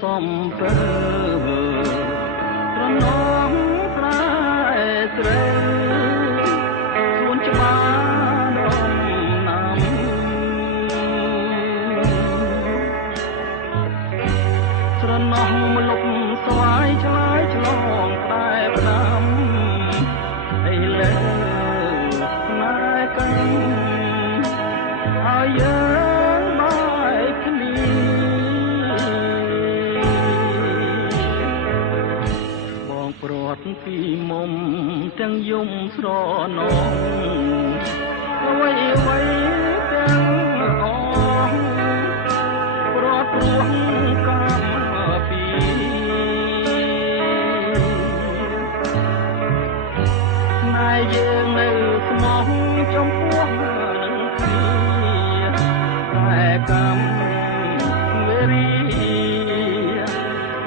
សំពើត្រណមស្រែស្រីជួនច្បារដមណាំស្រណោះមលុបស្វាយឆ្លើយឆ្លងតែផ្ដាំអីលើណែកាន់ហើយយើងបាយគ្នាបងព្រាត់ពីមុំទាំងយំស្រណងអ្វីអ្វីទាំងអស់ព្រាត់រួងកម្មពីណែយើងនៅស្មោះចំពោះនឹងគ្នាតែកម្មវេរី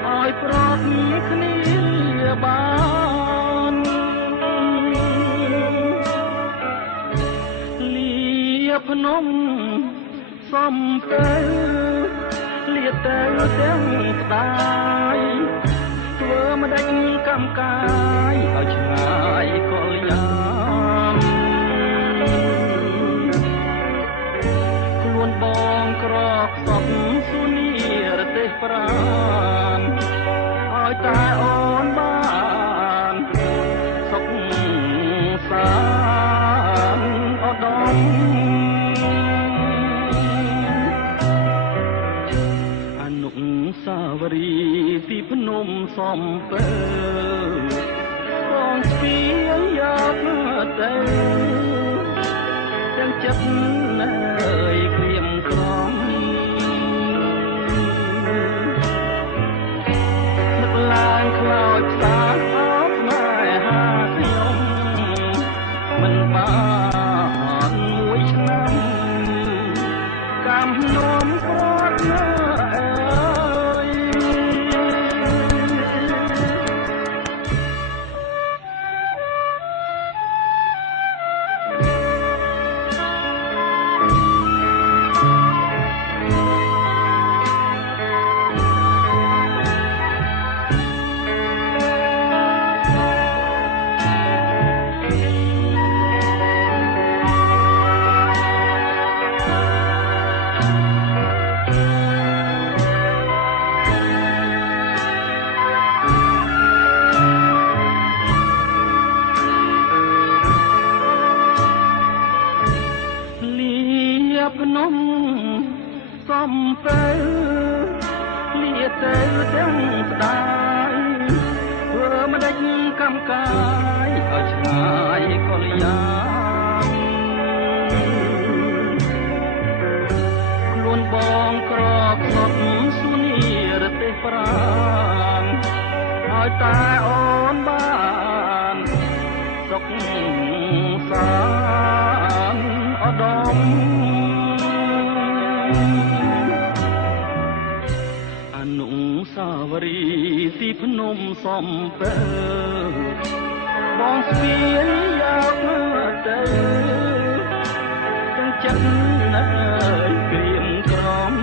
ឲ្យប្រត់គ្នាបានលាភ្នំសំទៅលាទៅទាំងស្ដាយធ្វើមិនដេញកម្មកាយឲ្យឆ្ងាយកលយ៉ាងខ្លួនបងក្រកសពសុនីរទេសប្រានឲ្យតែអូនបានសុខសាន្តឧត្តមអនុស្សាវរីយ៍ពីភ្នំសំពើបងស្ពាយយកទៅទាំងចិត្តណើយក្រៀមក្រំនឹកឡើងខ្លោចផ្សាអបម៉ែហាខ្ញុំមិនបានមួយឆ្នាំកំនោមព្រាត់ណាអើយភ្នំសំពើលាទៅទាំងស្ដាយធ្វើមិនដេញកម្មកាយឲ្យឆ្ងាយកលយ៉ាងខ្លួនបងក្រកសពសុនីរទេសប្រាងឲ្យតែអូនបានសុខសាន្តឧត្តមអនុស្សាវរីយ៍ទីភ្នំសំពើបងស្ពាយយកទៅទាំងចិត្តណើយក្រៀមក្រំ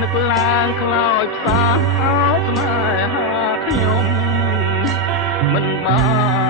នឹកឡើងខ្លោចផ្សាអោស្នេហាខ្ញុំមិនបាន